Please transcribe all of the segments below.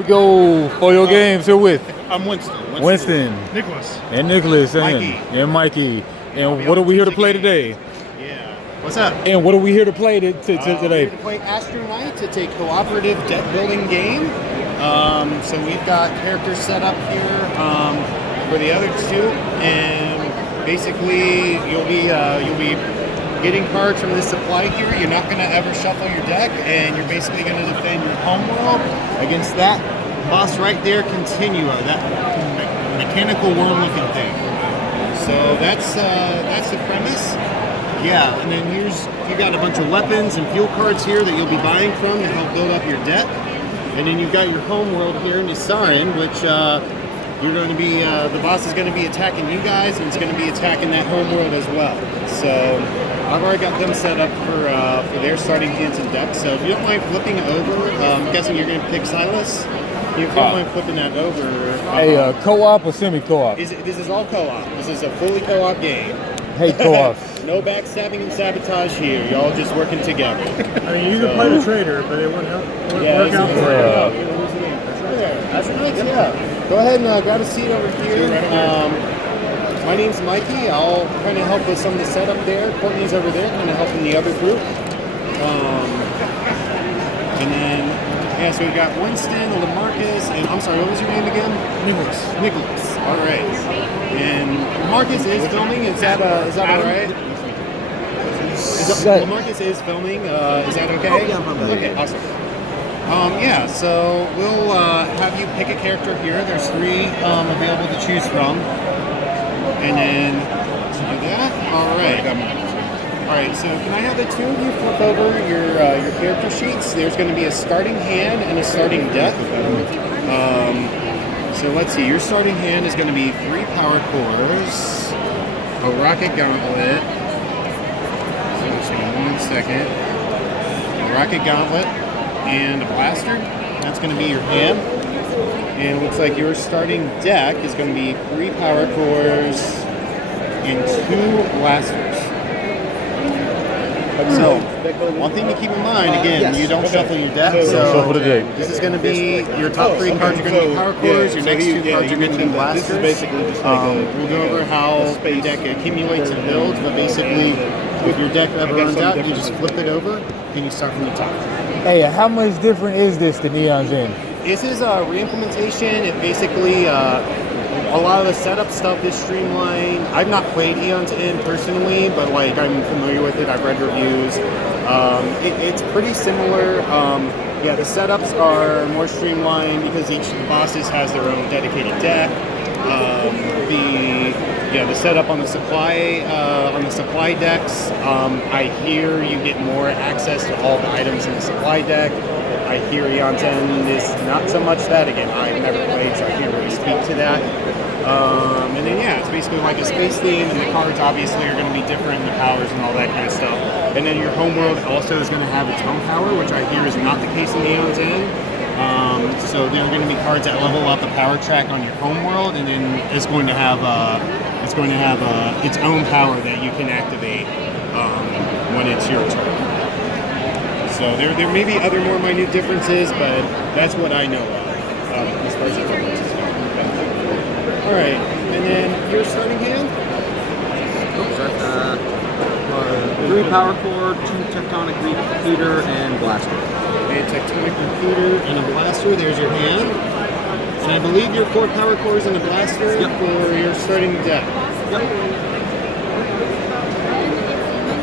we go for your games here with I'm Winston. Nicholas. And Nicholas. Mikey. And Mikey. And what are we here to play today? Yeah. What's up? And what are we here to play today? We're here to play Astro. It's a cooperative deck building game. So we've got characters set up here for the other two, and basically you'll be getting cards from this supply here. You're not going to ever shuffle your deck, and you're basically going to defend your homeworld against that boss right there, Continua, that mechanical worm-looking thing. So that's the premise. Yeah, and then you got a bunch of weapons and fuel cards here that you'll be buying from to help build up your deck. And then you've got your homeworld here, Nisarin, which you're going to be, the boss is going to be attacking you guys, and it's going to be attacking that homeworld as well. So I've already got them set up for their starting hands and decks. So if you don't mind flipping over, I'm guessing you're going to pick Silas. If you don't mind flipping that over. Hey, co-op or semi-co-op? This is all co-op. This is a fully co-op game. Hey, co-op. No backstabbing and sabotage here. Y'all just working together. I mean, you can play the trader, but it wouldn't work out for you. That's nice, yeah. Go ahead and grab a seat over here. My name's Mikey. I'll kind of help with some of the setup there. Courtney's over there, kind of helping the other group. And then, yeah, so we've got Winston, LaMarcus, and I'm sorry, what was your name again? Nicholas. All right. And Marcus is filming. Is that all right? LaMarcus is filming. Is that okay? Oh, yeah, I'm filming. Okay, awesome. Yeah, so we'll have you pick a character here. There's 3 available to choose from. And then do that. All right. All right, so can I have the 2 of you flip over your character sheets? There's going to be a starting hand and a starting deck. So let's see, your starting hand is going to be 3 power cores, a rocket gauntlet, so just 1 second, a rocket gauntlet, and a blaster. That's going to be your hand. And it looks like your starting deck is going to be 3 power cores and 2 blasters. So, one thing to keep in mind, again, you don't shuffle your deck, so this is going to be, your top 3 cards are going to be power cores, your next 2 cards are going to be blasters. We'll go over how your deck accumulates and builds, but basically, if your deck ever runs out, you just flip it over, and you start from the top. Hey, how much different is this than Neon's in? This is a reimplementation. It basically, a lot of the setup stuff is streamlined. I've not played Aeon's End personally, but like I'm familiar with it. I've read reviews. It's pretty similar. Yeah, the setups are more streamlined because each of the bosses has their own dedicated deck. The setup on the supply decks. I hear you get more access to all the items in the supply deck. I hear Aeon's End is not so much that. Again, I've never played, so I can't really speak to that. And then, yeah, it's basically like a space theme, and the cards obviously are going to be different, the powers and all that kind of stuff. And then your homeworld also is going to have its own power, which I hear is not the case in Aeon's End. So there are going to be cards that level up the power track on your homeworld, and then it's going to have its own power that you can activate when it's your turn. So there may be other more minute differences, but that's what I know of as far as the differences go. All right, and then your starting hand? 3 power core, 2 tectonic repeater, and blaster. A tectonic repeater and a blaster. There's your hand. And I believe your 4 power cores and a blaster for your starting deck. Yep.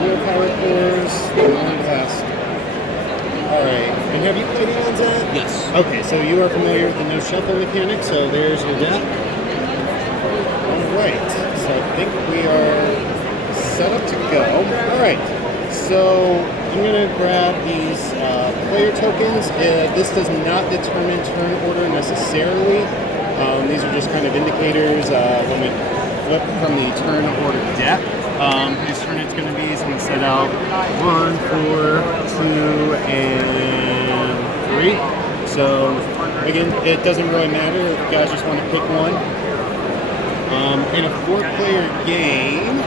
4 power cores and 1 blaster. Alright, and have you played Aeon's End? Yes. Okay, so you are familiar with the no shuffle mechanic, so there's your deck. Alright, so I think we are set up to go. Alright, so I'm going to grab these player tokens. This does not determine turn order necessarily. These are just kind of indicators when we flip from the turn order deck. Whose turn it's going to be is going to set out 1, 4, 2, and 3. So again, it doesn't really matter if you guys just want to pick one. In a 4-player game,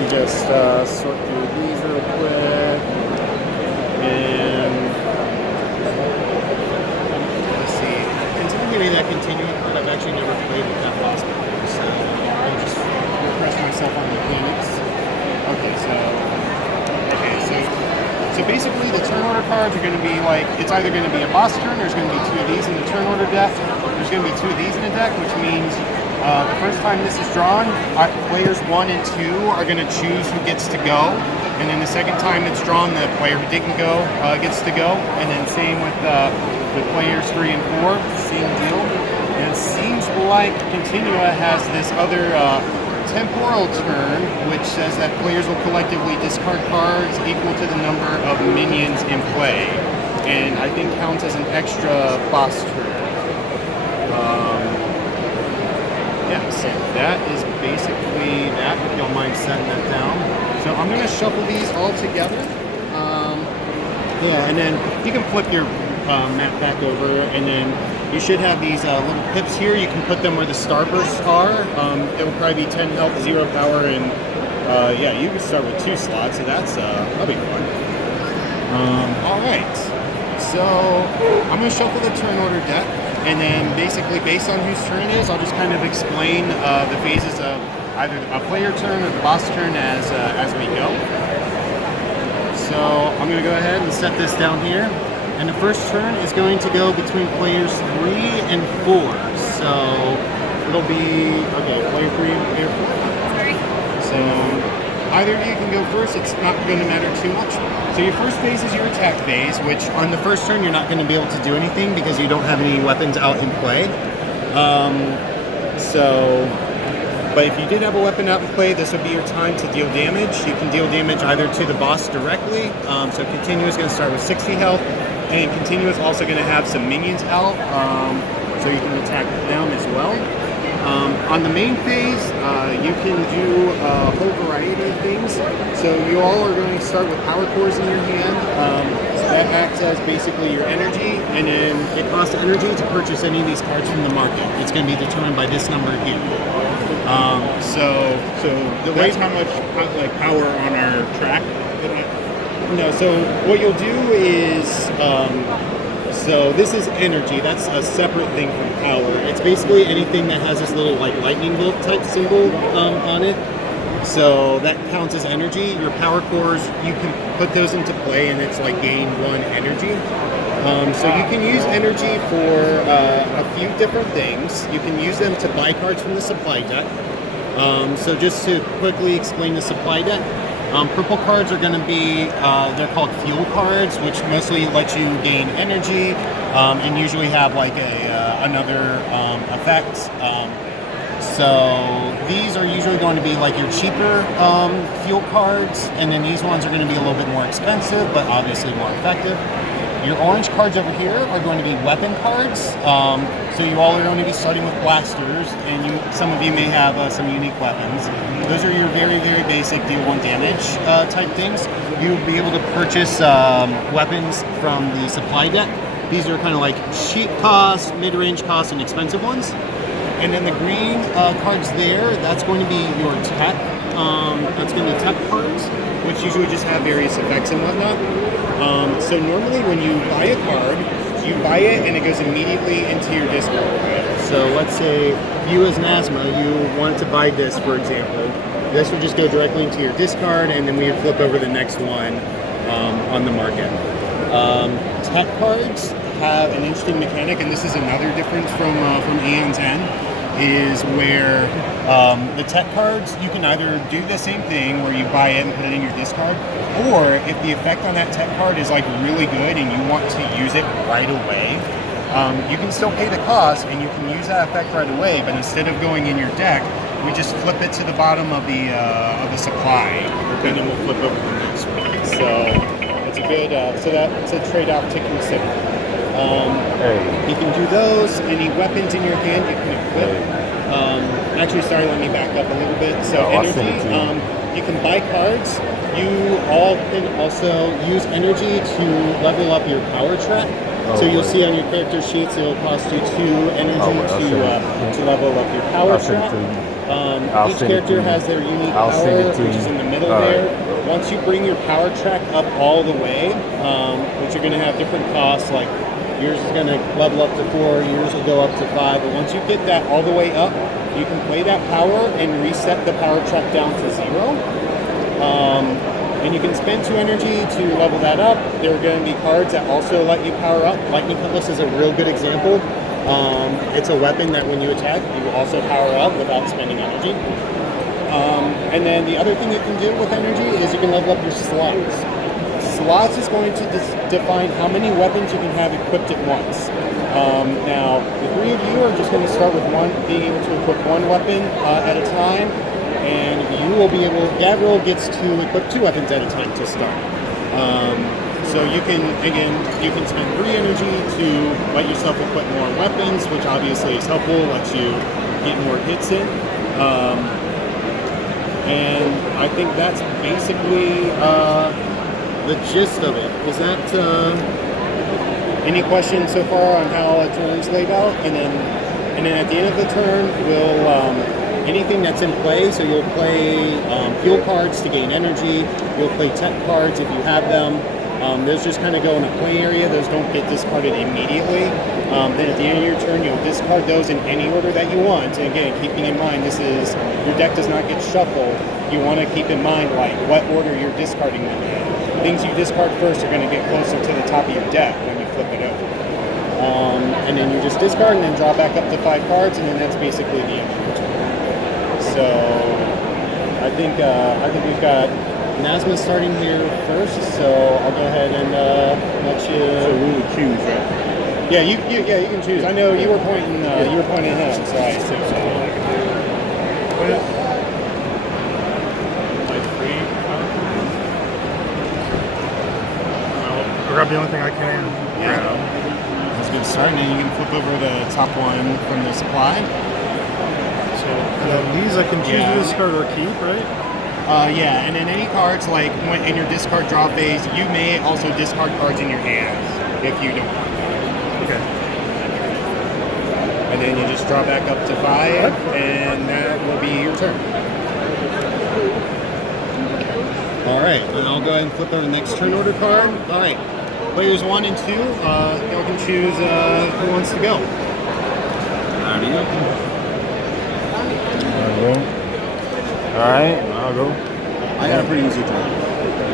you just sort through these real quick, and played with that boss before, so I'll just refresh myself on mechanics. So basically the turn order cards are going to be like, it's either going to be a boss turn, there's going to be 2 of these in the turn order deck, there's going to be 2 of these in the deck, which means the first time this is drawn, players 1 and 2 are going to choose who gets to go, and then the second time it's drawn, the player who didn't go gets to go, and then same with players 3 and 4, same deal. And it seems like Continua has this other temporal turn, which says that players will collectively discard cards equal to the number of minions in play, and I think counts as an extra boss turn. Yeah, so that is basically that, if you don't mind setting that down. So I'm going to shuffle these all together. Yeah, and then you can flip your map back over, and then you should have these little pips here. You can put them where the starbursts are. It'll probably be 10 health, 0 power, and yeah, you can start with 2 slots, so that'll be fun. All right, so I'm going to shuffle the turn order deck, and then basically based on whose turn it is, I'll just kind of explain the phases of either a player turn or the boss turn as we go. So I'm going to go ahead and set this down here. And the first turn is going to go between players 3 and 4. So it'll be, okay, player 3 and player 4. So either of you can go first. It's not going to matter too much. So your first phase is your attack phase, which on the first turn you're not going to be able to do anything because you don't have any weapons out in play. But if you did have a weapon out in play, this would be your time to deal damage. You can deal damage either to the boss directly. So Continua is going to start with 60 health. And Continua is also going to have some minions out, so you can attack them as well. On the main phase, you can do a whole variety of things. So you all are going to start with power cores in your hand. That acts as basically your energy, and then it costs energy to purchase any of these cards from the market. It's going to be determined by this number here. So that's how much power on our track. No, so what you'll do is, so this is energy. That's a separate thing from power. It's basically anything that has this little like lightning bolt type symbol on it. So that counts as energy. Your power cores, you can put those into play, and it's like gain 1 energy. So you can use energy for a few different things. You can use them to buy cards from the supply deck. So just to quickly explain the supply deck, purple cards are going to be, they're called fuel cards, which mostly let you gain energy and usually have like another effect. So these are usually going to be like your cheaper fuel cards, and then these ones are going to be a little bit more expensive, but obviously more effective. Your orange cards over here are going to be weapon cards. So you all are going to be starting with blasters, and some of you may have some unique weapons. Those are your very, very basic deal 1 damage type things. You'll be able to purchase weapons from the supply deck. These are kind of like cheap cost, mid-range cost, and expensive ones. And then the green cards there, that's going to be your tech. That's going to be tech cards, which usually just have various effects and whatnot. So normally when you buy a card, you buy it and it goes immediately into your discard. So let's say you as an asthma, you wanted to buy this, for example. This would just go directly into your discard, and then we would flip over the next one on the market. Tech cards have an interesting mechanic, and this is another difference from Aeon's End, is where the tech cards, you can either do the same thing where you buy it and put it in your discard, or if the effect on that tech card is like really good and you want to use it right away, you can still pay the cost and you can use that effect right away, but instead of going in your deck, we just flip it to the bottom of the supply, and then we'll flip over the next one. So it's a good, so that's a trade-off to consider. You can do those. Any weapons in your hand you can equip. Actually, sorry, let me back up a little bit. So energy, you can buy cards. You all can also use energy to level up your power track. So you'll see on your character sheets, it'll cost you 2 energy to level up your power track. Each character has their unique power, which is in the middle there. Once you bring your power track up all the way, which are going to have different costs like yours is going to level up to 4, yours will go up to 5. But once you get that all the way up, you can play that power and reset the power track down to 0. And you can spend 2 energy to level that up. There are going to be cards that also let you power up. Lightning Cutlass is a real good example. It's a weapon that when you attack, you also power up without spending energy. And then the other thing you can do with energy is you can level up your slots. Slots is going to define how many weapons you can have equipped at once. Now, the 3 of you are just going to start with being able to equip 1 weapon at a time, and you will be able. Gabriel gets to equip 2 weapons at a time to start. So you can spend 3 energy to let yourself equip more weapons, which obviously is helpful, lets you get more hits in. And I think that's basically the gist of it. Is that any questions so far on how a turn's laid out? And then at the end of the turn, we'll anything that's in play. So you'll play fuel cards to gain energy. You'll play tech cards if you have them. Those just kind of go in a play area. Those don't get discarded immediately. Then at the end of your turn, you'll discard those in any order that you want. And again, keeping in mind, your deck does not get shuffled. You want to keep in mind like what order you're discarding them in. Things you discard first are going to get closer to the top of your deck when you flip it over. And then you just discard and then draw back up to 5 cards, and then that's basically the end of your turn. So I think we've got Nazma starting here first, so I'll go ahead and let you. So we would choose, right? Yeah, you can choose. I know you were pointing at him, so I assume so. I'll grab the only thing I can. Yeah. That's a good start, and then you can flip over the top one from the supply. So these I can choose to discard or keep, right? Yeah, and then any cards like in your discard draw phase, you may also discard cards in your hands if you don't want them. Okay. And then you just draw back up to 5, and that will be your turn. All right, and I'll go ahead and flip over the next turn order card. All right, players 1 and 2, you can choose who wants to go. How do you? Alright, I'll go. I got a pretty easy turn.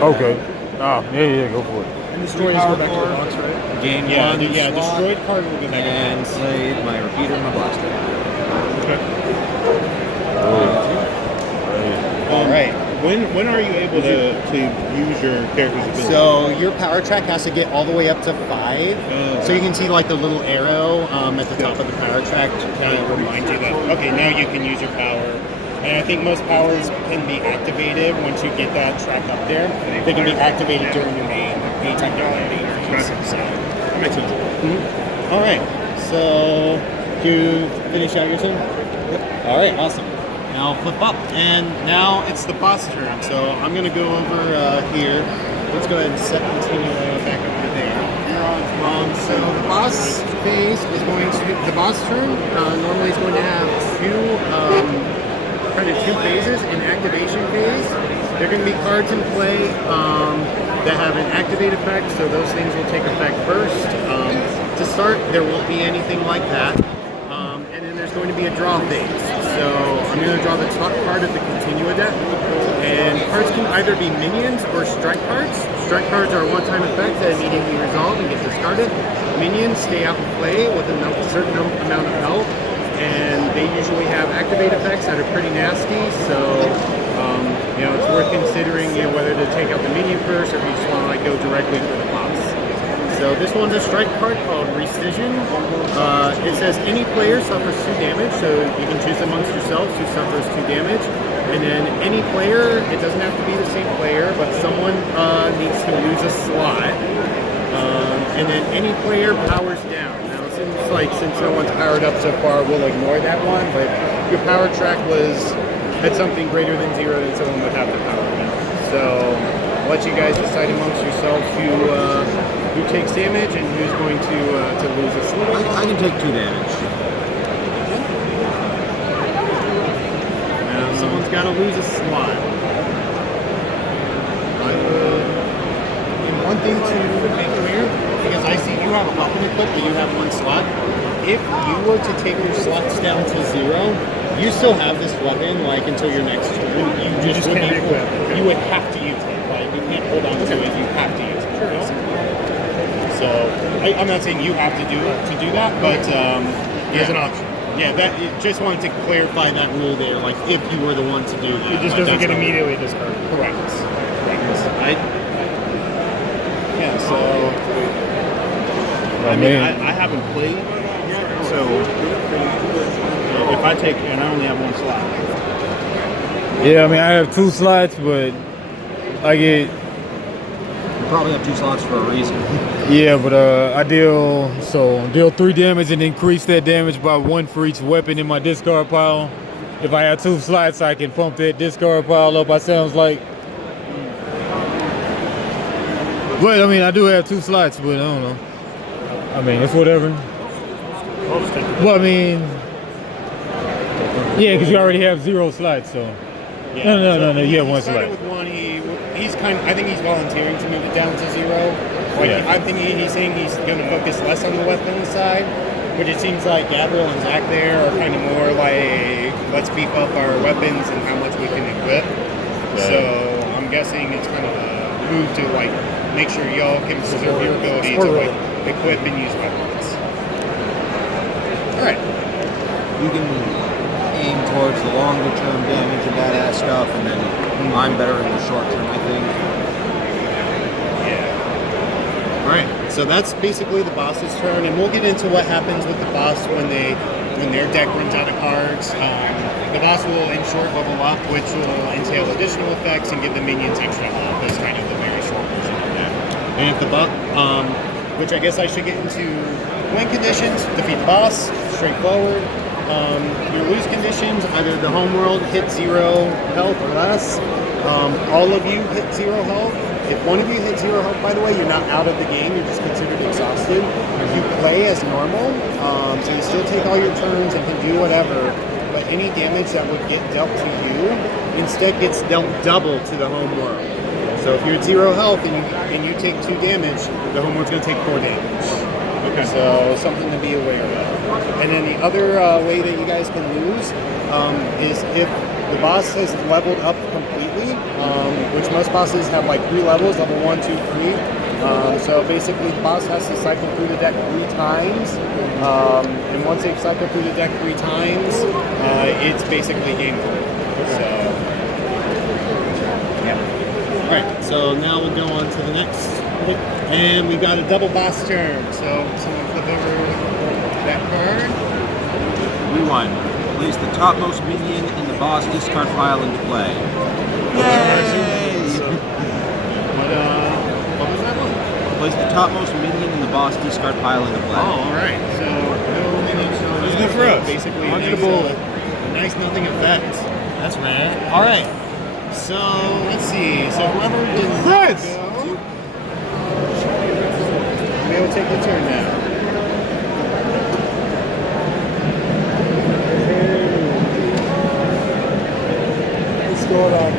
Okay. Oh, yeah, go for it. And destroy this go back to the box, right? Gain Yeah, 1 slot, destroyed card will go back and save my repeater and my blaster. Okay. All right. When are you able to use your character's ability? So your power track has to get all the way up to 5. So you can see like the little arrow at the top of the power track to kind of remind you that, okay, now you can use your power. And I think most powers can be activated once you get that track up there. They can be activated during your main, anytime during your main phase. So. That makes sense. Mm-hmm. All right. So do you finish out your turn? Yep. All right. Awesome. Now I'll flip up, and now it's the boss turn. So I'm going to go over here. Let's go ahead and continue back over there. So the boss phase is going to the boss turn. Normally is going to have two phases. An activation phase. There are going to be cards in play that have an activate effect, so those things will take effect first. To start, there won't be anything like that. And then there's going to be a draw phase. So I'm going to draw the top card of the Continua deck. And cards can either be minions or strike cards. Strike cards are a one-time effect that immediately resolve and get discarded. Minions stay out and play with a certain amount of health. And they usually have activate effects that are pretty nasty. So, it's worth considering, whether to take out the minion first or if you just want to go directly for the boss. So this one's a strike card called Rescission. It says any player suffers 2 damage, so you can choose amongst yourselves who suffers 2 damage. And then any player, it doesn't have to be the same player, but someone needs to lose a slot. And then any player powers down. Now it seems like since no one's powered up so far, we'll ignore that one, but if your power track had something greater than 0, then someone would have to power down. So I'll let you guys decide amongst yourselves who takes damage and who's going to lose a slot. I can take 2 damage. Now someone's got to lose a slot. And one thing to make clear, because I see you have a weapon equip, but you have 1 slot. If you were to take your slots down to 0, you still have this weapon like until your next turn. You just can't equip. You would have to use it. Like you can't hold on to it. You have to use it. So I'm not saying you have to do that, but There's an option. Yeah, just wanted to clarify that rule there. Like if you were the one to do that, It just doesn't get immediately discarded. correct. Yeah. So I mean, I haven't played yet, so if I take and I only have 1 slot. yeah, I mean, I have 2 slots, but I get, You probably have 2 slots for a reason. yeah, but I deal 3 damage and increase that damage by 1 for each weapon in my discard pile. If I have 2 slots, I can pump that discard pile up. I sounds like. But I mean, I do have 2 slots, but I don't know. I mean, it's whatever. I'll just take it. Well, I mean, yeah, because you already have 0 slots, so. yeah. No, you have 1 He started slot. with 1. He's I think he's volunteering to move it down to 0. Like Yeah. I'm thinking he's saying he's going to focus less on the weapons side. But it seems like Gabriel and Zach there are kind of more like, let's beef up our weapons and how much we can equip. So I'm guessing it's kind of a move to like make sure y'all can preserve your ability to like equip and use weapons. All right. You can aim towards the longer term damage and badass stuff, and then I'm better in the short term, I think. Yeah. All right. So that's basically the boss's turn, and we'll get into what happens with the boss when their deck runs out of cards. The boss will, in short, level up, which will entail additional effects and give the minions extra health. That's kind of the very short version of that. And if the which I guess I should get into win conditions, defeat the boss, straightforward. Your lose conditions, either the homeworld hit 0 health or less. All of you hit 0 health. If one of you hit 0 health, by the way, you're not out of the game. You're just considered exhausted. You play as normal, so you still take all your turns and can do whatever. But any damage that would get dealt to you instead gets dealt double to the home world. So if you're at 0 health and you take 2 damage, the home world's going to take 4 damage. Okay. So something to be aware of. And then the other way that you guys can lose is if the boss has leveled up completely, which most bosses have like 3 levels, level 1, 2, 3. So basically the boss has to cycle through the deck 3 times. And once they've cycled through the deck 3 times, it's basically game over. So, yeah. Alright, so now we'll go on to the next. And we got a double boss turn. So someone flip over that card. Rewind. Place the topmost minion in the boss discard pile into play. Yay! What was that one? Place the topmost minion in the boss discard pile into play. Oh, alright. So no minions. It's good for us. Basically, I'll get a nice, bullet. nice nothing effect. That's rad. Alright. So let's see. So whoever did Chris! go, we'll take the turn now. What's going on,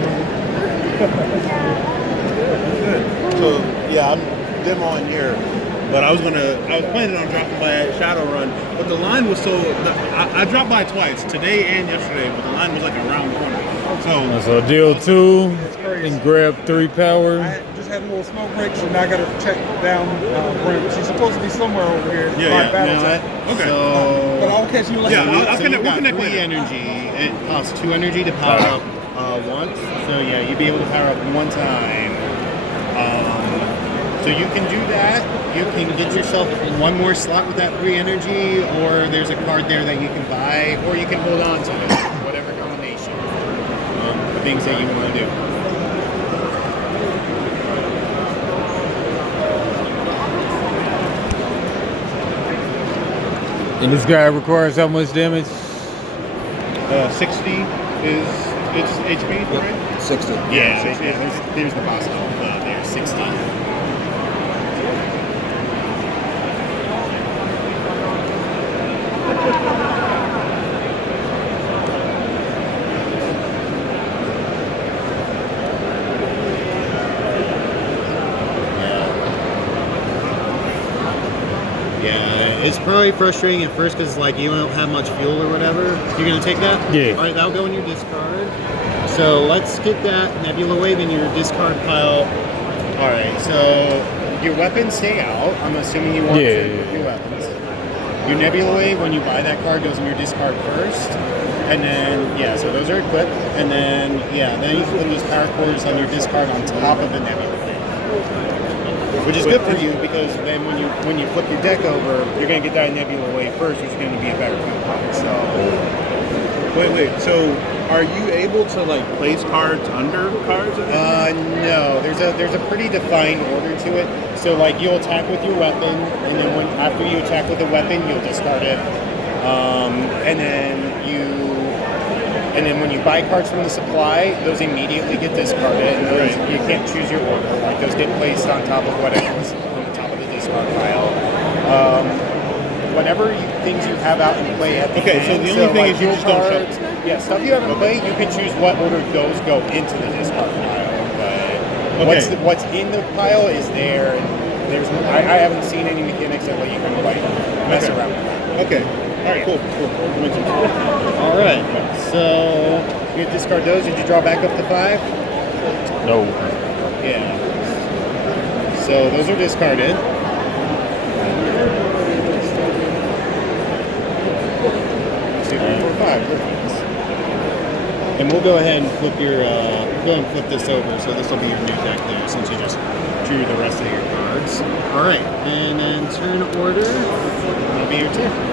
So yeah, I'm demoing here, but I was planning on dropping by at Shadowrun, but the line was I dropped by twice, today and yesterday, but the line was like around the corner. So deal 2 and grab 3 power. I just had a little smoke break, so now I gotta check down Brent. She's supposed to be somewhere over here. Yeah. Okay. But I'll catch you later. Yeah, I'll So connect. you've We'll got connect 3 later. energy. It costs 2 energy to power up once. So yeah, you'd be able to power up 1 time. So you can do that. You can get yourself 1 more slot with that 3 energy, or there's a card there that you can buy, or you can hold on to it. Whatever combination. The things that you want to do. And this guy requires how much damage? 60 is its HP, right? 60. Yeah, there's the boss health there, 60. Yeah, It's probably frustrating at first because like you don't have much fuel or whatever. You're gonna take that? Yeah. All right, that'll go in your discard. So let's get that Nebula Wave in your discard pile. All right, so your weapons stay out. I'm assuming you want to equip your weapons. Your Nebula Wave, when you buy that card, goes in your discard first. And then, yeah, so those are equipped. And then, yeah, then you can put these power cores on your discard on top of the Nebula Wave. Which is good for you because then when you flip your deck over, you're going to get that Nebula Wave first, which is going to be a better fuel card. So, Wait. So, are you able to like place cards under cards? no, there's a pretty defined order to it. So, like, you'll attack with your weapon, and then after you attack with the weapon, you'll discard it. And then when you buy cards from the supply, those immediately get discarded. And those, you can't choose your order. Like those get placed on top of whatever's on the top of the discard pile. Whatever things you have out in play at the end. So the only thing is you just don't cards, yeah, stuff you have in play, you can choose what order those go into the discard pile. But what's in the pile is there. And there's I haven't seen any mechanics that let you kind of like mess around with that. Okay. All right. Cool. All right, so you discard those. Did you draw back up to 5? No. Yeah. So those are discarded. 2, 3, 4, 5. Perfect. And we'll go ahead and flip this over. So this will be your new deck there, since you just drew the rest of your cards. All right, and then turn order. That'll be your turn.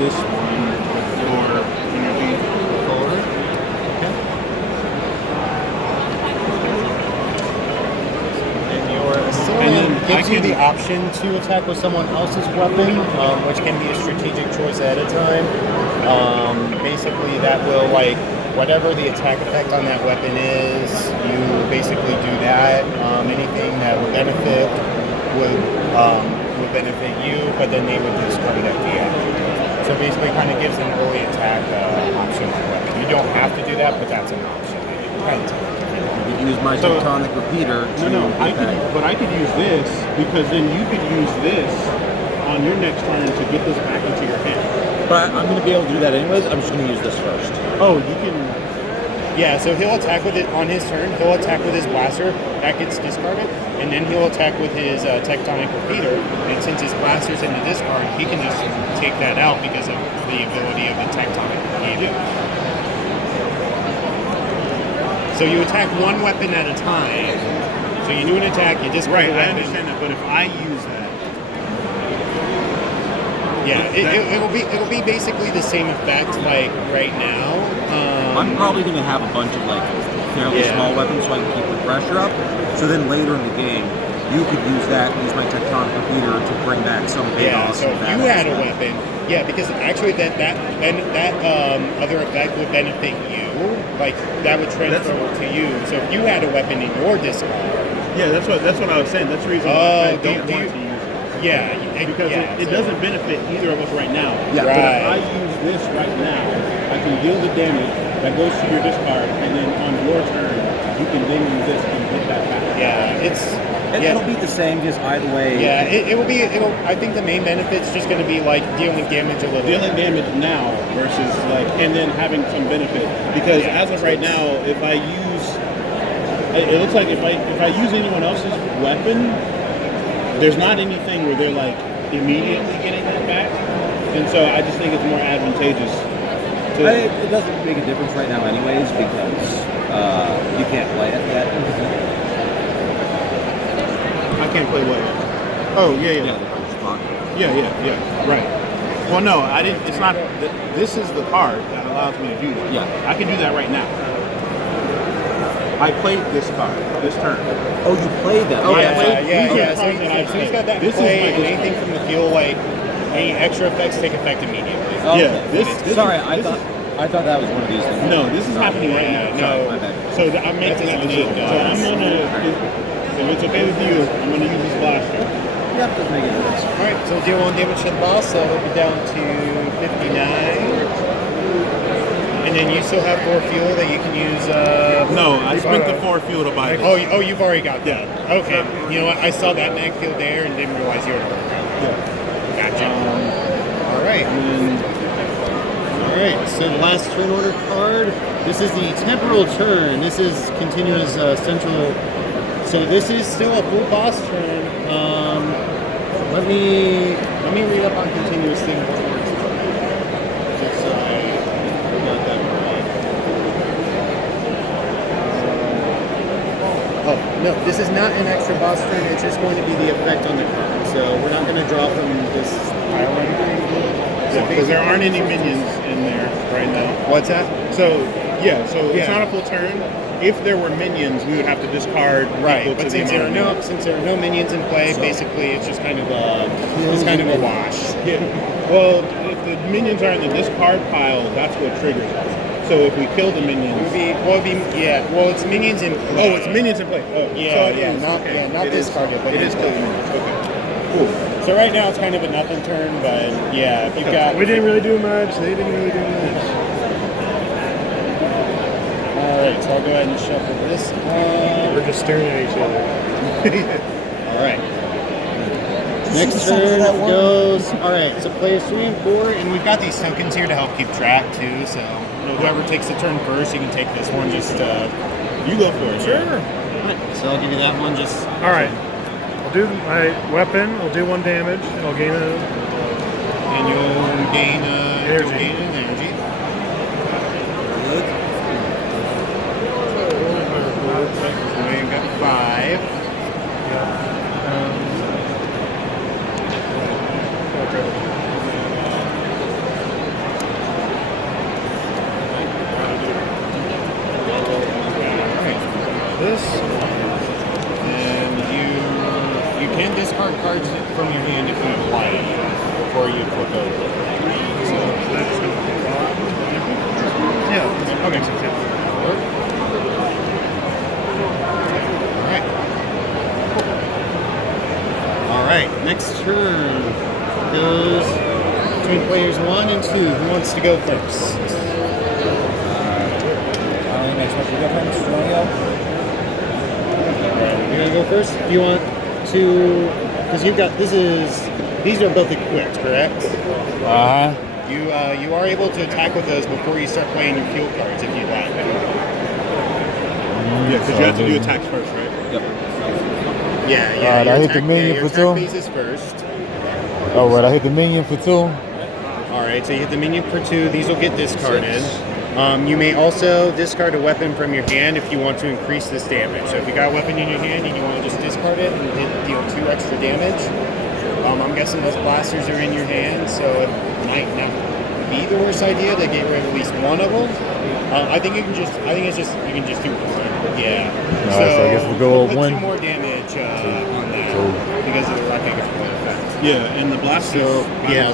This one for energy forward. Okay. And your assailant gives you the option to attack with someone else's weapon, which can be a strategic choice ahead of time. Basically, that will like whatever the attack effect on that weapon is, you basically do that. Anything that would benefit would benefit you, but then they would discard it at the end. So basically, kind of gives an early attack option on the weapon. You don't have to do that, but that's an option. You can use my tectonic repeater. But I could use this because then you could use this on your next turn to get this back into your hand. But I'm going to be able to do that anyways. I'm just going to use this first. Oh, you can. Yeah, so he'll attack with it on his turn. He'll attack with his blaster. That gets discarded. And then he'll attack with his tectonic repeater. And since his blaster's in the discard, he can just take that out because of the ability of the tectonic repeater. So you attack one weapon at a time. So you do an attack, you discard the I weapon. understand that, but if I use that, yeah, it'll be basically the same effect like right now. I'm probably going to have a bunch of like fairly small weapons so I can keep the pressure up. So then later in the game, you could use that, use my tectonic repeater to bring back some big awesome. So if you had a weapon, because actually that other effect would benefit you. Like that would transfer to you. So if you had a weapon in your discard, that's what I was saying. That's the reason why I don't want to use it. Because it doesn't benefit either of us right now. Yeah. But if I use this right now, I can deal the damage that goes to your discard, and then on your turn, you can then use this and get that back. It'll be the same just either way. Yeah, it'll. I think the main benefit's just going to be like dealing damage a little. Dealing damage now versus like, and then having some benefit. Because as of right now, if I use, it looks like if I use anyone else's weapon, there's not anything where they're like immediately getting that back, and so I just think it's more advantageous. It doesn't make a difference right now, anyways, because you can't play it yet. I can't play what? Oh yeah. Right. Well, no, I didn't. It's not. This is the card that allows me to do that. Yeah. I can do that right now. I played this card this turn. Oh, you played that? So he's got that in play, and anything from the field, like any extra effects, take effect immediately. Oh, this sorry, is, I thought that was one of these things. No, this is happening right now. No. My bad. So I'm making that decision. So I'm gonna, if it's okay with you, I'm gonna use this blaster. Yep, just make it this. Alright, so we'll deal 1 damage to the boss, so it'll be down to 59. And then you still have 4 fuel that you can use. No, I spent the 4 fuel to buy it. Oh, you've already got that. Okay. You know what? I saw that mag field there and didn't realize you were already got that. Gotcha. Alright. Alright, so the last turn order card. This is the temporal turn. This is continuous central. So this is still a full boss turn. Let me read up on continuous thing. Just so I got that right. Oh no, this is not an extra boss turn. It's just going to be the effect on the card. So we're not going to draw from this pile or anything. Because there aren't any minions in there right now. What's that? So it's not a full turn. If there were minions, we would have to discard. Right, but since there are no minions in play, basically it's just kind of a wash. Yeah. Well, if the minions are in the discard pile, that's what triggers it. So if we kill the minions, it's minions in play. Oh, it's minions in play. Oh, Yeah, so not discarded, but it is killing minions. Okay. Cool. So right now it's kind of a nothing turn, but yeah, if you've got... We didn't really do much. They didn't really do much. Alright, so I'll go ahead and shuffle this up. We're just staring at each other. Alright. Next turn goes... Alright, so players 3 and 4, and we've got these tokens here to help keep track too, so whoever takes the turn first, you can take this one, just... You go for it. Sure. Alright, so I'll give you that one, just... Alright. I'll do my weapon. I'll do 1 damage. I'll gain a... And you'll gain energy. You'll gain an energy. Good. So you've got 5. This. And you can discard cards from your hand if you apply it before you flip over. So That's going to be yeah, that makes sense. Alright, next turn goes between players 1 and 2. Who wants to go first? You're gonna go first? Do you want to, because you've got, these are both equipped, correct? You are able to attack with those before you start playing your fuel cards if you'd like. Yeah, because you have to do attacks first, right? Yep. Yeah. Alright, I hit the minion your for 2. attack phase is first. Oh, what? I hit the minion for 2. Alright, so you hit the minion for 2. These will get discarded. You may also discard a weapon from your hand if you want to increase this damage. So if you got a weapon in your hand and you want to just discard it and deal 2 extra damage, I'm guessing those blasters are in your hand, so it might not be the worst idea to get rid of at least one of them. I think you can just do 1. Yeah. So I guess we'll go put 1. 2 more damage on that because of the rocket effect. Yeah, and the blasters.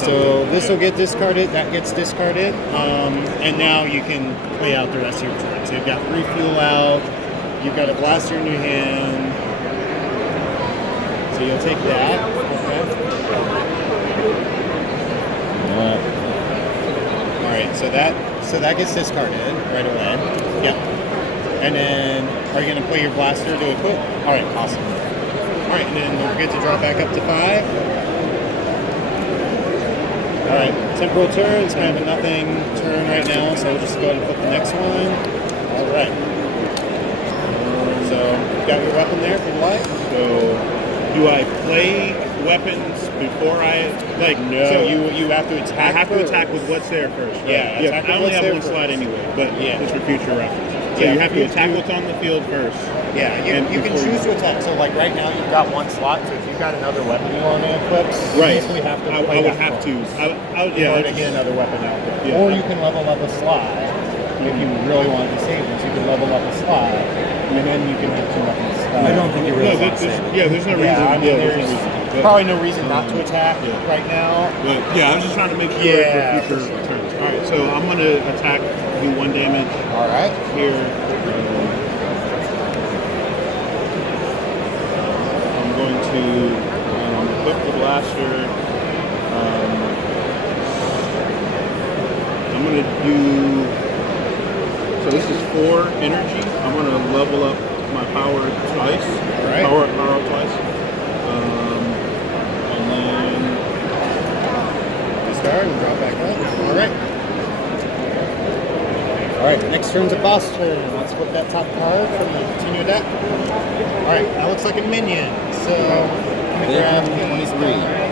So this will get discarded, that gets discarded, and now you can play out the rest of your turn. So you've got 3 fuel out, you've got a blaster in your hand, so you'll take that, okay? Alright, so that gets discarded right away. Yep. And then, are you going to play your blaster to equip? Alright, awesome. Alright, and then don't forget to draw back up to 5. Alright, temporal turn. It's kind of a nothing turn right now, so we'll just go ahead and flip the next one. Alright. So, you've got your weapon there for the light. So, do I play weapons before I No, So you have to attack. I have to attack with what's there first. Right? Yeah, Yeah. attack with I only what's have there 1 first. slide anyway, but Yeah. it's for future reference. So Yeah, you have to you attack do- what's on the field first. Yeah, you can before choose to attack. So like right now you've got 1 slot, so if you've got another weapon you want to equip, you Right. basically have to I play would that have card to. in order to get another weapon out there. Yeah. Or you can level up a slot. If you really want to save this, you can level up a slot, and then you can have 2 weapons. I don't think you really No, want to there's, save. there's no reason. Yeah, I mean, there's no there's reason. But, probably no reason not to attack right now. but yeah, I'm just trying to make sure Yeah, for future turns. All right, so I'm gonna attack, do 1 damage All right. here. I'm going to equip the blaster. I'm gonna do. So this is 4 energy. I'm gonna level up my power twice. All right. Power up twice. And then Discard and draw back up. All right. All right. Next turn's a boss turn. Let's flip that top card from the continue deck. All right. That looks like a minion. So I'm gonna grab these 23.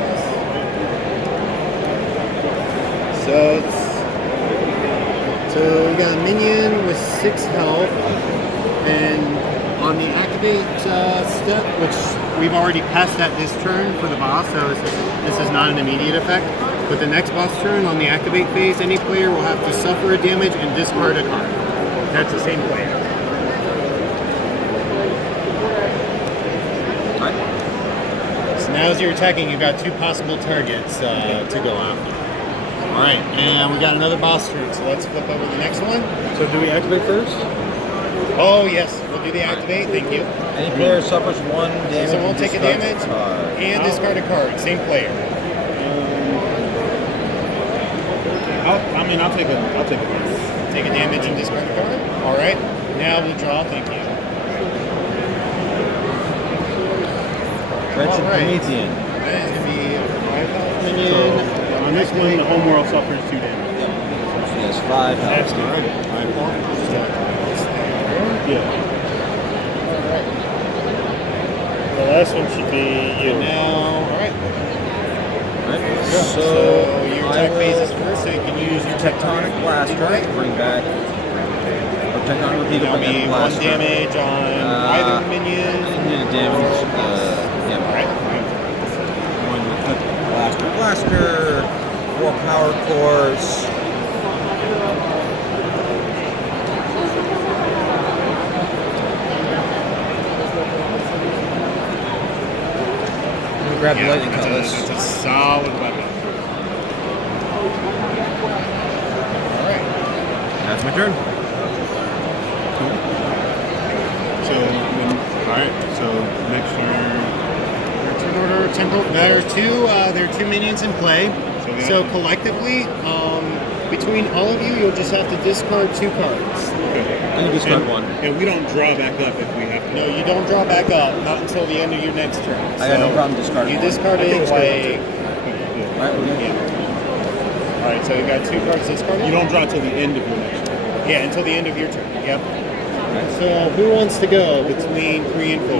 So we got a minion with 6 health, and on the activate step, which we've already passed that this turn for the boss, so this is not an immediate effect. But the next boss turn, on the activate phase, any player will have to suffer a damage and discard a card. That's the same player. So now as you're attacking, you've got 2 possible targets to go after. All right, and we got another boss turn, so let's flip over the next one. So do we activate first? Oh yes, we'll do the activate. Thank you. Any player suffers 1 damage. So we'll take a discard damage card. and discard a card. Same player. I'll take a. Take a damage and discard a card. All right. Now we'll draw. Thank you. Wretched All right. Promethean. That is gonna be a 5-health So minion. on this one, the homeworld suffers 2 damage. She has 5 health. All right. 5 points. Yeah. The last one should be you. Now, all right. Right. So So your I attack will phase is first, so you can use your Tectonic Blaster to bring back. Or Tectonic Repeater, That'll bring be back 1 Blaster. damage on either minion. Unit damage. Yeah. All right. 1 with Blaster. 4 power cores. Grab the lightning cutlass. That's a solid weapon. All right. That's my turn. So alright, so next turn. Turn order temple. There are two minions in play. So collectively, between all of you, you'll just have to discard 2 cards. Okay. I'm gonna discard 1. And we don't draw back up if we have to. No, you don't draw back up, not until the end of your next turn. I got no problem discarding You 1. discarded like, Alright, we're good. yeah. All right, so you got 2 cards discarded. You don't draw till the end of your next turn. Yeah, until the end of your turn. Yep. So who wants to go between 3 and 4?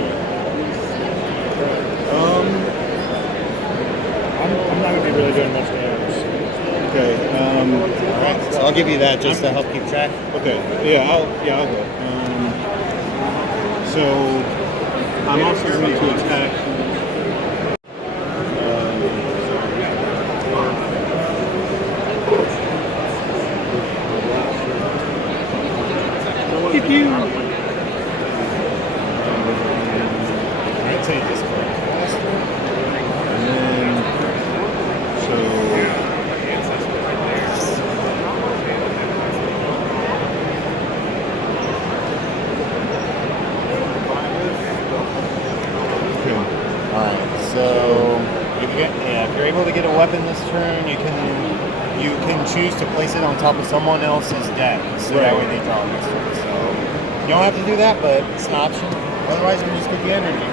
I'm not going to be really doing much damage. Okay. All right, so I'll give you that just to help keep track. Okay. Yeah, I'll go. So I'm also going to attack. Alright, so you discard Astro. And then, so okay. Alright, so if you're able to get a weapon this turn, you can choose to place it on top of someone else's deck, so that way they draw next turn. So you don't have to do that, but it's an option. Otherwise, you can just get the energy.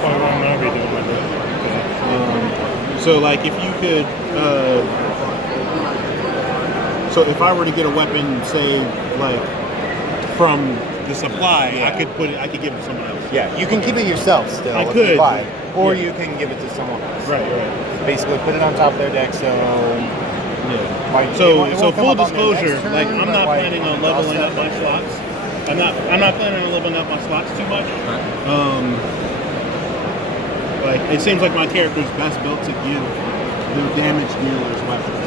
Probably what I'm going to be doing my day. So like if you could, so if I were to get a weapon, say like from the supply, I could give it to someone else. Yeah, you can keep it yourself still. I if could, you buy, or yeah. you can give it to someone else. Right. Basically, put it on top of their deck. So Yeah. like, So it won't come full up on their next disclosure, turn, like I'm but, not like, planning on draw leveling stuff. up my slots. I'm not planning on leveling up my slots too much. Like it seems like my character's best built to give the damage dealers weapons.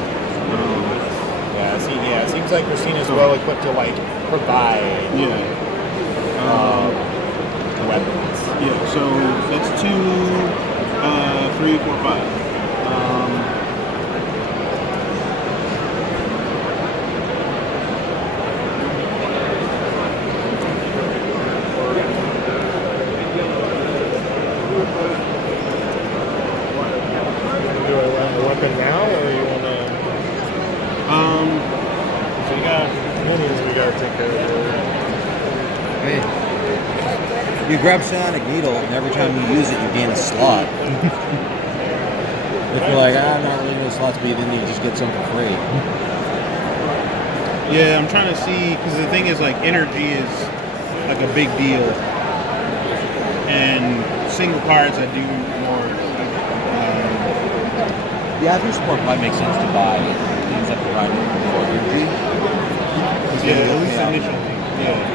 It seems like Christina's well equipped to like provide weapons. Yeah. So that's 2, 3, 4, 5. You grab Psionic Needle, and every time you use it, you gain a slot. If you're like, I'm not really into slots, but then you just get some for free. Yeah, I'm trying to see, because the thing is, like, energy is like a big deal. And single cards I do more. Yeah, I think support might make sense to buy things that provide more energy. Yeah, at least initially. Yeah.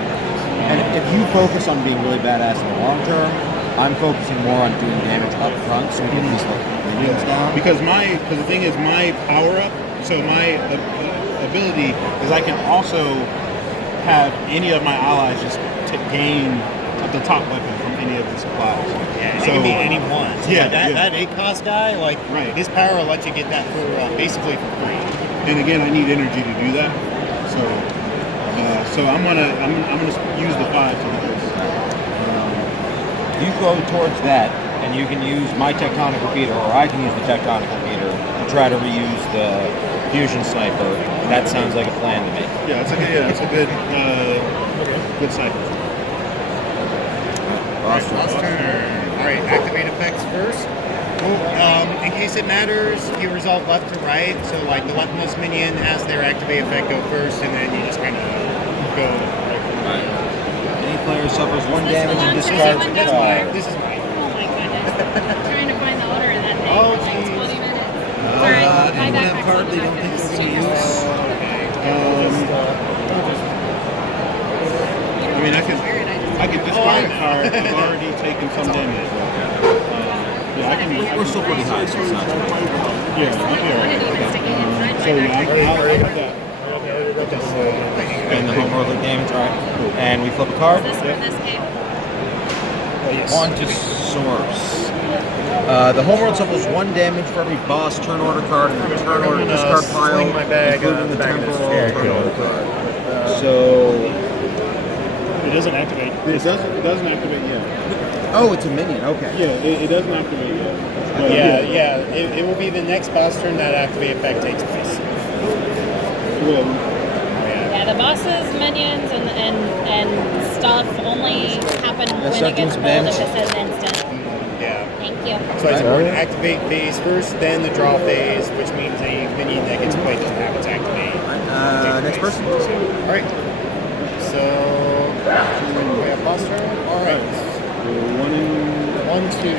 And if you focus on being really badass in the long term, I'm focusing more on doing damage up front, so getting these like minions down. Because the thing is, my power up, so my ability is I can also have any of my allies just gain the top weapon from any of the supplies. Yeah, so it can be any one. Yeah, that 8 cost guy, like Right. his power will let you get that for basically for free. And again, I need energy to do that. So I'm gonna use the 5 to do this. You go towards that, and you can use my Tectonic Repeater, or I can use the Tectonic Repeater to try to reuse the Fusion Sniper. That sounds like a plan to me. Yeah, it's a good cycle. Boss turn. All right, activate effects first. In case it matters, you resolve left to right. So like the leftmost minion has their activate effect go first, and then you just kind of go. Any player suffers 1 damage and discards a That's card. mine. This is mine. Oh my goodness. I'm trying to find the order of that thing. Oh, It takes geez. 20 minutes. Sorry, my backpack's card on they the don't back think of they're this gonna too. use. I mean, I can discard a card. I've already taken some damage. Yeah, I can. We're still pretty high, so it's not too bad. Yeah, I wanted to even stick it inside my So yeah, backpack. I'll have that. And the home roller damage, right? And we flip a card. Is this for this game? On to source. The homeworld suffers 1 damage for every boss turn order card in the turn order discard pile, sling my bag including on the the back of this temporal chair. turn order card. So, It doesn't activate. It doesn't activate yet. oh, it's a minion. Okay. Yeah, it doesn't activate yet. But It will be the next boss turn that activate effect takes place. Well, Yeah, the bosses, minions, and stuff only happen when stuff it gets doing rolled some if it says instant. Yeah. Thank you. So it's important to activate phase first, then the draw phase, which means a minion that gets played doesn't have its activate. Next person. All right. So we have boss turn. All right. 1, 2.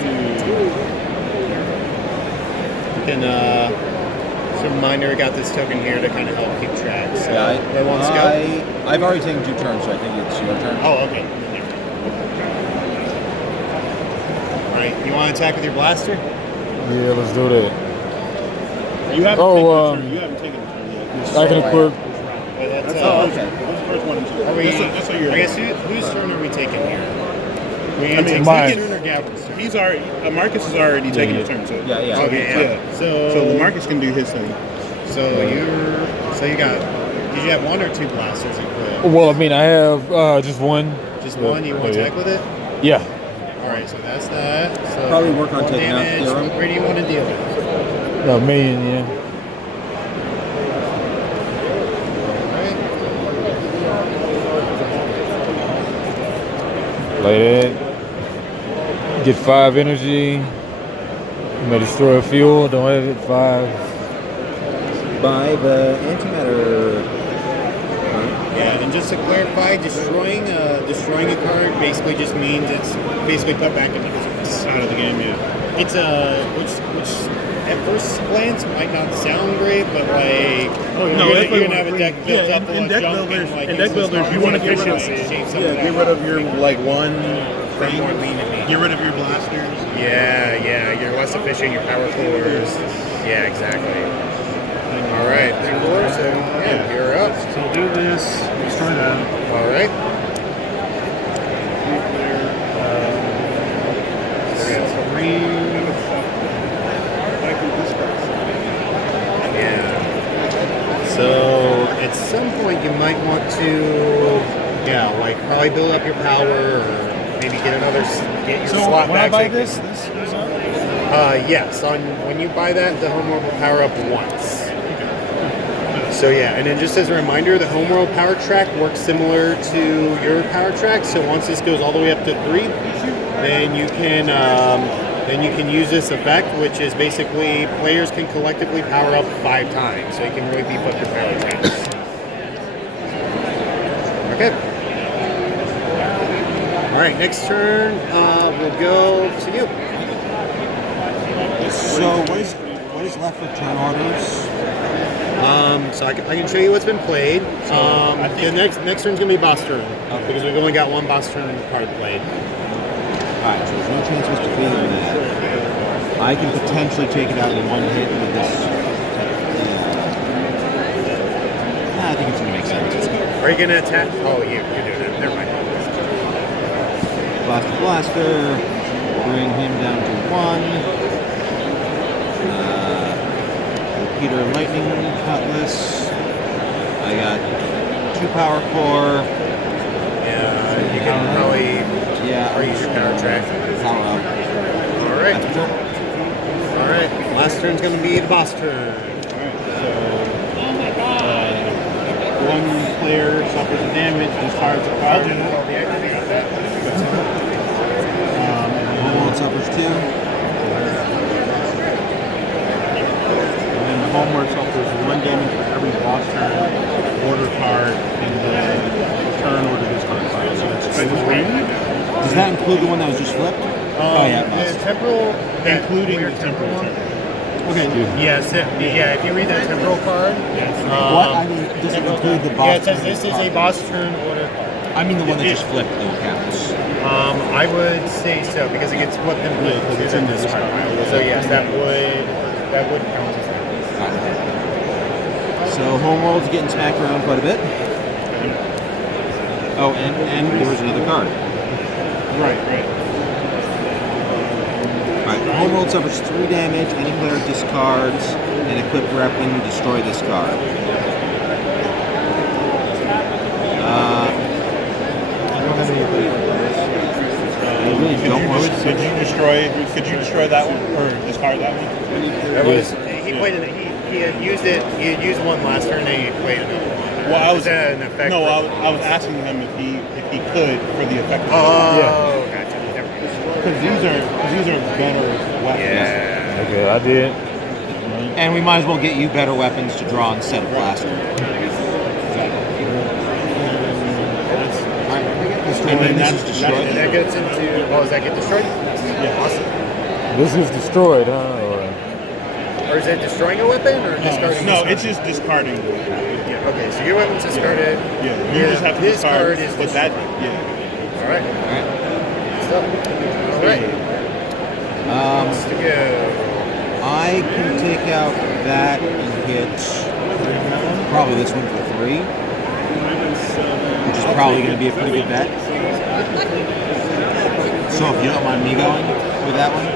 Can just a reminder, I got this token here to kind of help keep track. So who wants to go? I've already taken 2 turns, so I think it's your turn. Oh, okay. All right. You want to attack with your blaster? Yeah, let's do that. you haven't Oh, taken a turn. You haven't taken a turn yet. I can equip. Well, that's, That's okay. the first one. Are we, That's what you're. I guess whose turn are we taking here? We I mean, mine. turn or Gavin's turn? He's already. Marcus has already taken his turn. So Yeah. Okay, yeah. So Marcus can do his thing. So you got. Did you have 1 or 2 blasters equipped? Well, I mean, I have just one. Just one. You want to attack with it? Yeah. All right. So that's that. So Probably work on 1 taking out damage. Theorem. Where do you want to deal with? A million, yeah. Play that. Get 5 energy. You may destroy a fuel. Don't have it. 5. By the antimatter. Yeah, and just to clarify, destroying a card basically just means it's basically put back into business. Out of the game, yeah. It's which at first glance might not sound great, but like you're gonna have a deck built up in of deck junk builders, and like in deck builders, you want to get rid of get rid of your like one thing. Get rid of your blasters. Yeah, you're less efficient. Your power cores. Yeah, exactly. All right, so yeah, you're up. So do this, destroy that. All right. Yeah. So at some point you might want to, like probably build up your power, or maybe get your So slot when I back. buy so you this goes up? yes. When you buy that, the home orb will power up once. So yeah, and then just as a reminder, the Homeworld power track works similar to your power track. So once this goes all the way up to 3, then you can use this effect, which is basically players can collectively power up 5 times. So you can really beef up your power tracks. Okay. All right, next turn we'll go to you. So what is left for turn orders? So I can show you what's been played. The next turn's gonna be boss turn because we've only got one boss turn card played. Alright, so there's no chance of us defeating that. I can potentially take it out in one hit with this. I think it's gonna make sense. Let's go. Are you gonna attack? Oh, you're doing it. Never mind. Blaster, bring him down to 1. Repeater Lightning Cutlass. I got 2 Power Core. Yeah, you can probably or use your power track. Power up. All right. All right. Last turn's gonna be the boss turn. One player suffers damage, discards a card. Homeworld suffers 2. And then the Homeworld suffers 1 damage for every boss turn order card in the turn order discard card. So that's 3. Does that include the one that was just flipped? The temporal, Including the temporal turn. Okay. Yes, yeah. If you read that temporal card, What? I mean, does it include the boss? yeah, it says this is a boss turn order card. I mean the one that just flipped though counts. I would say so because it gets flipped and flipped because it's in this card. So yes, that would count as that. So Homeworld's getting smacked around quite a bit. Oh, and there was another card. Right. Alright, Homeworld suffers 3 damage. Any player discards an equipped weapon, destroy this card. I really don't want to. Could you destroy that one or discard that one? That was he played it. He had used it. He had used one last turn and he played another one. Well, I was an effect. no, I was asking him if he could for the effect. Oh, gotcha. Because these are better weapons. Yeah. Okay, I did. And we might as well get you better weapons to draw instead of blaster. And then that's destroyed. That gets into. Oh, does that get destroyed? Yeah. Awesome. This is destroyed, huh? Or is it destroying a weapon or discarding? No, it's just discarding. Yeah. Okay, so your weapon's discarded. Yeah, you just have to this discard. card is But that, destroyed. yeah. All right. Stuff. All right. Let's go. I can take out that and hit probably this one for 3, which is probably going to be a pretty good bet. So if you don't mind me going with that one.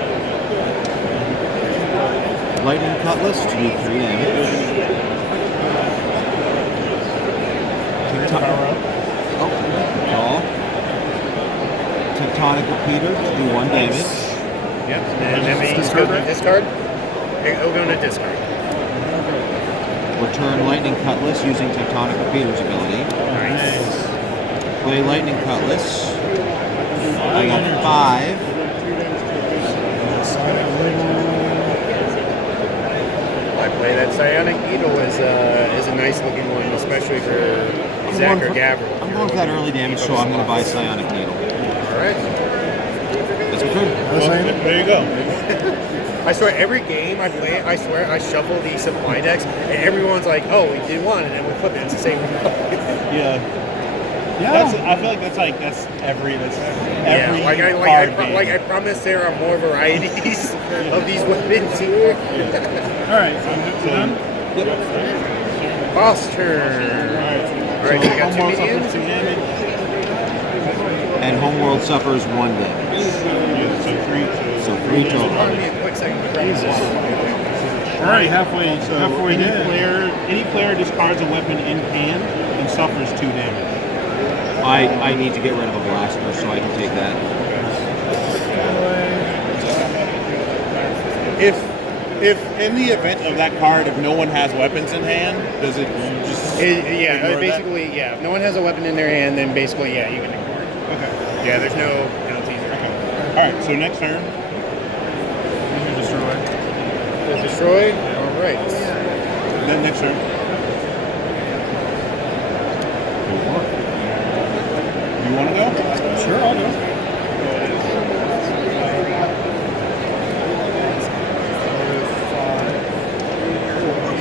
Lightning Cutlass to do 3 damage. Tectonic Repeater to do 1 damage. Yep. And then we discard. It'll go into discard. Return Lightning Cutlass using Tectonic Repeater's ability. Nice. Play Lightning Cutlass. I got 5. I play that Psionic Needle is a nice looking one, especially for Zach or Gavril. I'm going for that early damage, so I'm going to buy Psionic Needle. All right. That's my turn. There you go. I swear, every game I play, I swear I shuffle these supply decks, and everyone's like, "Oh, we did one," and then we flip it. It's the same. Yeah. I feel like that's every Like I promise there are more varieties of these weapons here. All right, so done. Boss turn. All right, so we got 2 mediums. And Homeworld suffers 1 damage. So 3. So 3 total. Give me a quick second to grab this. All right, halfway there. Any player discards a weapon in hand and suffers 2 damage. I need to get rid of a blaster, so I can take that. If in the event of that card, if no one has weapons in hand, does it just ignore basically, yeah. If no one has a weapon in their hand, then basically, yeah, you can ignore it. Okay. Yeah, there's no penalties. All right. So next turn. Destroy. Destroy. All right. Then next turn. You want to go? Sure, I'll go.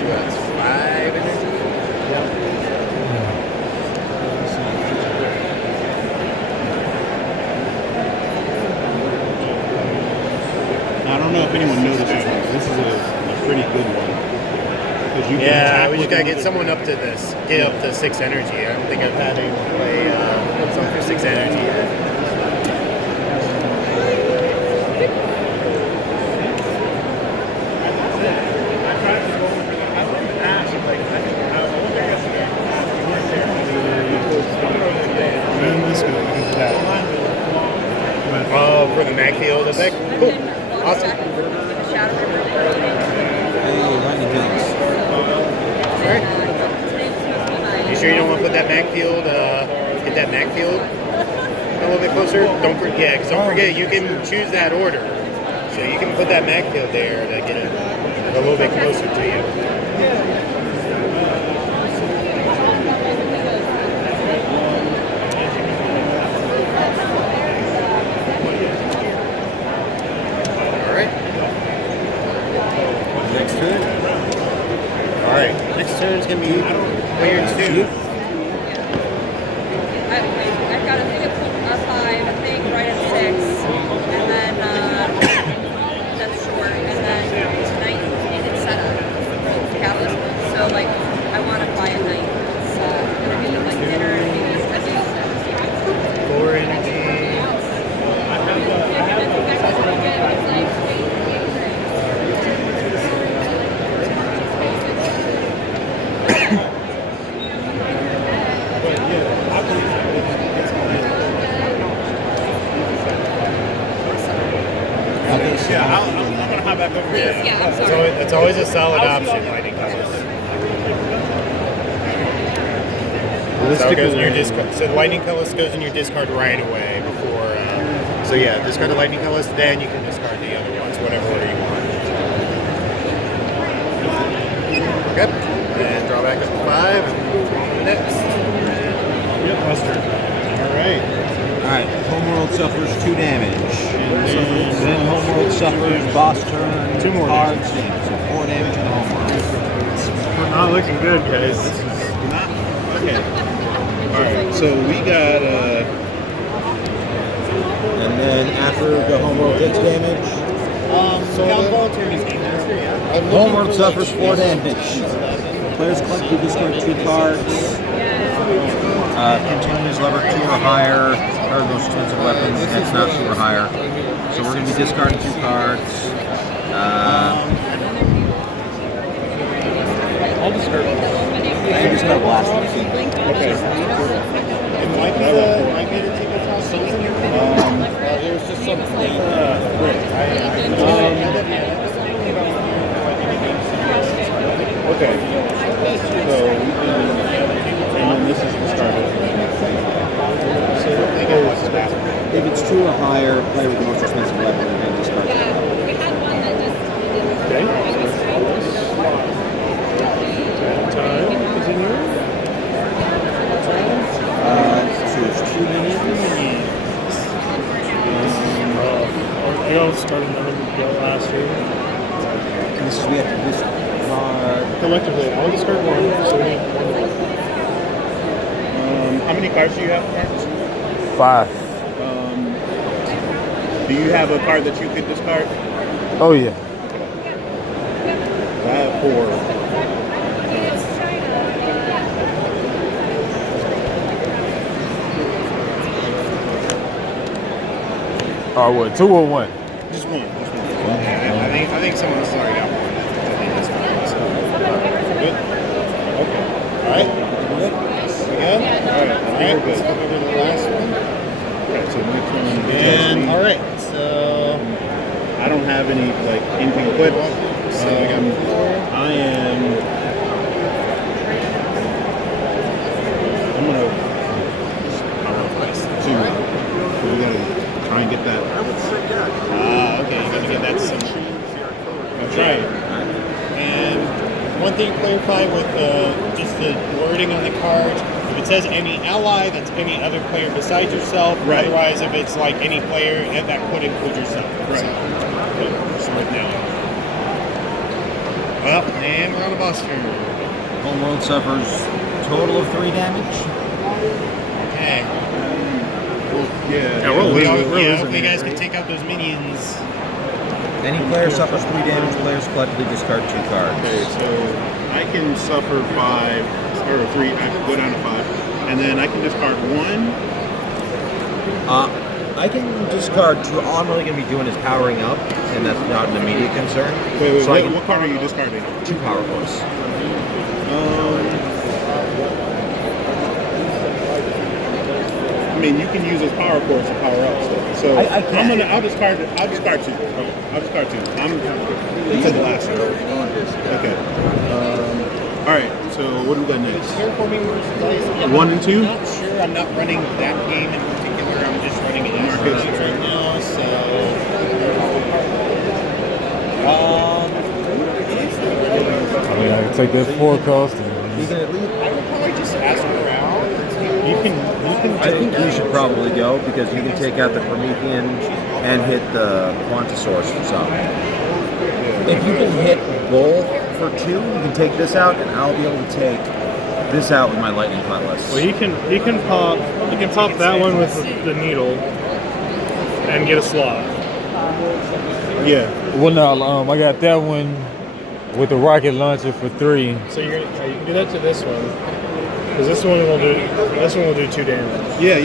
That's 5 energy. I don't know if anyone knows this one. This is a pretty good one. 'Cause you can attack We just with gotta get another- someone up to this. Get up to 6 energy. I don't think I've had anyone play something for 6 energy yet. And this goes. Oh, for the Magfield effect? Cool. Awesome. Hey, lightning kills. Alright. You sure you don't want to put that Magfield, get that Magfield a little bit closer? Don't forget, because don't forget, you can choose that order. So you can put that Magfield there to get it a little bit closer to you. Next turn. Alright, next turn's going to be player 2. I've got a thing at 5, a thing right at 6, and then that's short, and then tonight needed setup for Catalyst. So like, I want to buy a night. It's gonna be like dinner and maybe a dinner. 4 energy. Yeah, I'm gonna hop back over here. Yeah, I'm sorry. It's always a solid option, lightning colors. So it goes in your discard. So the lightning colors goes in your discard right away before. So yeah, discard the lightning colors, then you can discard the other ones, whatever order you want. Okay, and draw back up to 5. And next. Yep, mustard. All right. Alright, Homeworld suffers 2 damage. And then Homeworld suffers boss turn 2 more cards. So 4 damage on Homeworld. We're not looking good, guys. Not okay. All right. So we got And then after the Homeworld takes damage, Homeworld suffers 4 damage. Players collect to discard 2 cards. Continues lever 2 or higher. Or most expensive weapons. That's not 2 or higher. So we're going to be discarding 2 cards. I'll discard. I discard blast. okay. It might be the tickle toss. There's just some Okay. So and then this is discarded. If it's 2 or higher, player with the most expensive weapon and discard. We had one that just Okay. Time is in here. So it's 2 minutes. Go, start another go last year. And this is we have to discard. Collectively, I'll discard 1. So we need 1 more. How many cards do you have, Marcus? 5. Do you have a card that you could discard? Oh yeah. I have 4. Oh, what? 2 or 1? Just one. I think someone else already got one. Good. Okay. All right. Good. We good? All right. Let's flip over to the last one. Okay, so next one. And all right. So I don't have any anything equipped. so one thing to clarify with just the wording on the card. If it says any ally, that's any other player besides yourself. Right. Otherwise, if it's like any player, that could include yourself. Right. So, just right now. Well, and we're on a boss turn. Homeworld suffers total of 3 damage. Okay. Yeah. we're losing. Hopefully you guys can take out those minions. Any player suffers 3 damage, players collectively discard 2 cards. Okay, so I can suffer 5 or 3. I can go down to 5, and then I can discard 1. I can discard 2. All I'm really going to be doing is powering up, and that's not an immediate concern. Wait, So what card are you discarding? 2 power force. I mean, you can use this power chords to power up stuff. So I can. I'll discard 2. Okay, I'll discard 2. It's a blast. Okay. All right. So what do we got next? Terraforming dice. 1 and 2. I'm not sure. I'm not running that game in particular. I'm just running it right now. So. I mean, I can take that forecast. You can at least. I would probably just ask around. You can. I think you should probably go because you can take out the Promethean and hit the Quantosaurus for some. If you can hit both for 2, you can take this out, and I'll be able to take this out with my Lightning Cutlass. Well, he can pop that one with the needle and get a slot. Yeah. Well, no, I got that one with the rocket launcher for 3. So you can do that to this one, because this one will do 2 damage. Yeah.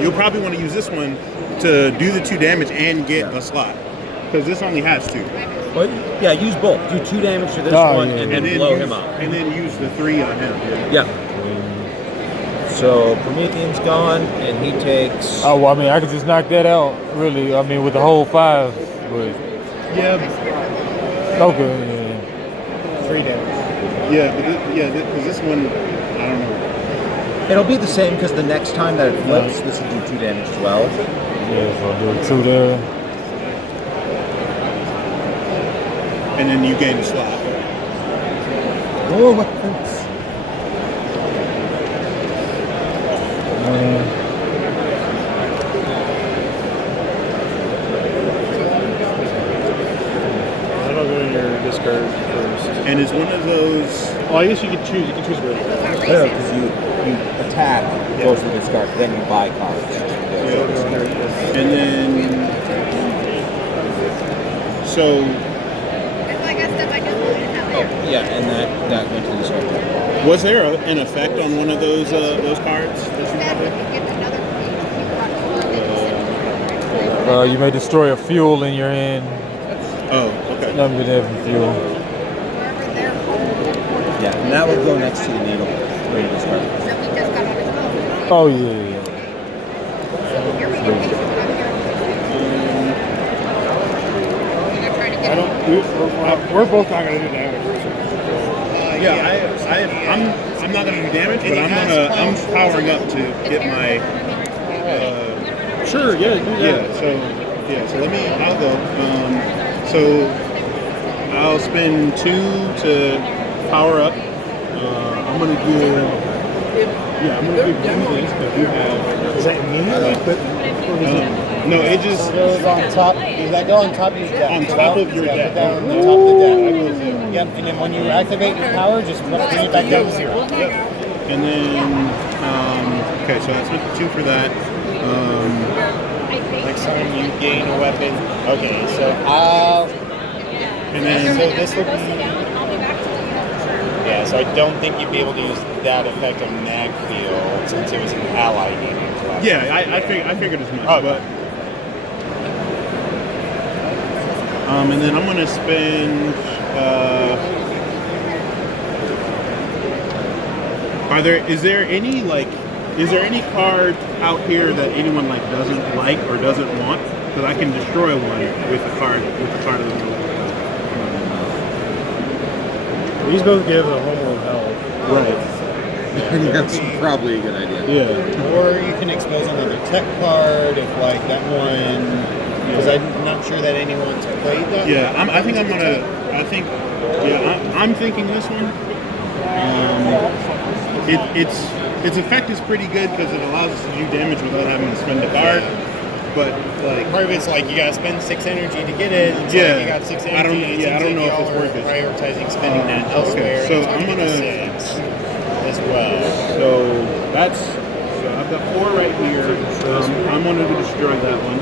You'll probably want to use this one to do the 2 damage and get a slot, because this only has 2. But yeah, use both. Do 2 damage to this one and then blow him up. And then use the 3 on him. Yeah. So Promethean's gone, and he takes. Oh, well, I mean, I could just knock that out, really. I mean, with the whole 5. But Yeah. okay. 3 damage. Yeah, because this one, I don't know. It'll be the same because the next time that it flips, this will do 2 damage as well. Yeah, so I'll do 2 there. And then you gain a slot. More weapons. That'll go in your discard first. And it's one of those. Well, I guess you can choose. You can choose where. Yeah, because you attack, goes to the discard, then you buy cards. And then. So. Yeah, and that went to the discard. Was there an effect on one of those cards that you You may destroy a fuel in your hand. Oh, okay. Nothing but having fuel. Yeah, and that would go next to the needle. Where you discard. Oh, yeah. We're both not going to do damage. I'm not gonna do damage, but I'm powering up to get my. Sure, yeah, do that. So I'll go. So I'll spend 2 to power up. I'm gonna give. Yeah, I'm gonna give you things because you have. Is that me? No, it just goes on top. Does that go on top of your deck? on top of your deck. Put that on the top of the deck. Yep. And then when you activate your power, just bring it back down to 0. Yep. And then okay, so that's 2 for that. Next time you gain a weapon. Okay, so and then so this will be. Yeah, so I don't think you'd be able to use that effect on Magfield since it was an ally gaming class. yeah, I figured as much. Oh, but and then I'm gonna spend. Is there any card out here that anyone doesn't like or doesn't want that I can destroy one with the card of the These both give a homeworld health. right? That's probably a good idea. Yeah. Or you can expose another tech card if that one. Because I'm not sure that anyone's played that. Yeah, I think I'm gonna I think, yeah, I'm thinking this one. Its effect is pretty good because it allows us to do damage without having to spend a card. But like Part of it's like you gotta spend 6 energy to get it. And so Yeah. you got 6 energy. I don't- it yeah, I seems don't like know if y'all it's are worth it. Prioritizing spending that elsewhere. so and it's I'm gonna gonna- be 6 as well. so that's so I've got 4 right here. I'm going to destroy that one.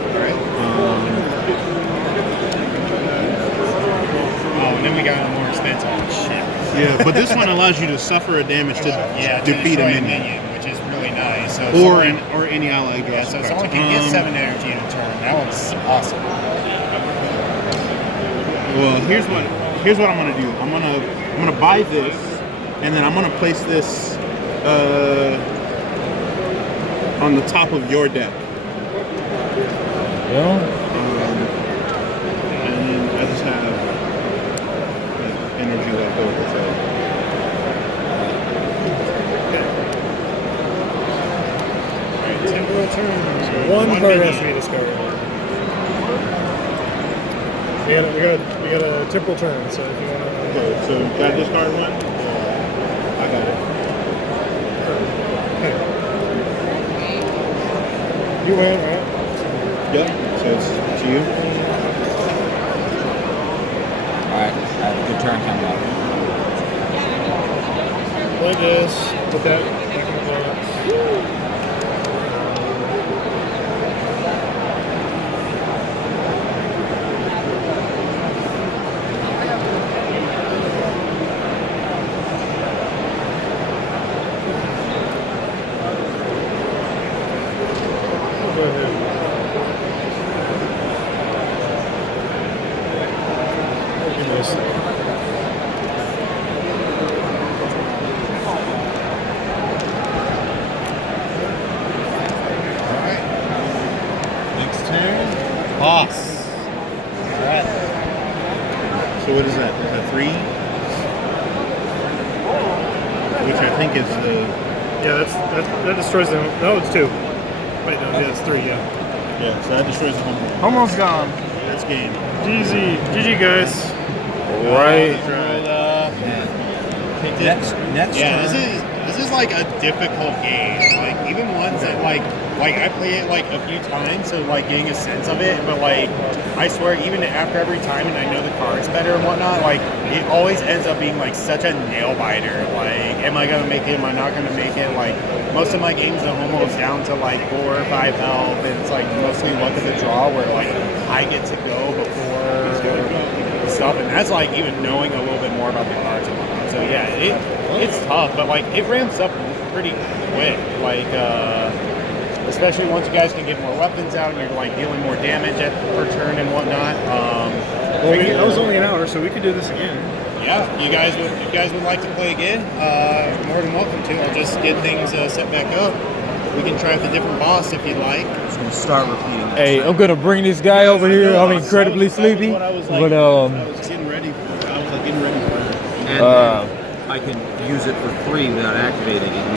Oh, and then we got a more expensive one. Shit. Yeah, but this one allows you to suffer a damage to Yeah, to defeat a destroy minion. which is really nice. So it's Or only- or any ally draws. yeah, so a it's card. only can get 7 energy in a turn. That one's awesome. Well, here's what I'm gonna do. I'm gonna buy this, and then I'm gonna place this on the top of your deck. Yeah. And then I just have like, energy left over. So. Alright, temporal turn. One card minion. has to be discarded. We got a temporal turn, so if you want to. Okay, so got this card one? I got it. You win, right? Yep. So it's to you. Alright, I have a good turn coming up. Like this. Put that back in the box. Go ahead. Look at this. Next turn. Boss. Alright. So what is that? Is that 3? Which I think is the Yeah, that destroys them. No, it's 2. Wait, no, yeah, it's 3, yeah. yeah. So that destroys the home. Almost gone. That's game. GG, guys. Right. Next Yeah, turn. this is like a difficult game. Like even ones that like I play it like a few times, so like getting a sense of it. But like I swear, even after every time, and I know the cards better and whatnot, like it always ends up being like such a nail biter. Like, am I gonna make it? Am I not gonna make it? Like most of my games are almost down to like 4 or 5 health, and it's like mostly luck of the draw where like I get to go before stuff, and that's like even knowing a little bit more about the cards and whatnot. So yeah, it's tough, but like it ramps up pretty quick. Like especially once you guys can get more weapons out and you're like dealing more damage per turn and whatnot. Well, that was only an hour, so we could do this again. Yeah, if you guys would like to play again, more than welcome to. I'll just get things set back up. We can try with a different boss if you'd like. I'm just gonna start repeating that. Hey, I'm gonna bring this guy over here. I'm incredibly sleepy, What I was but I was getting ready for. I was like getting ready for. And then I can use it for free without activating it.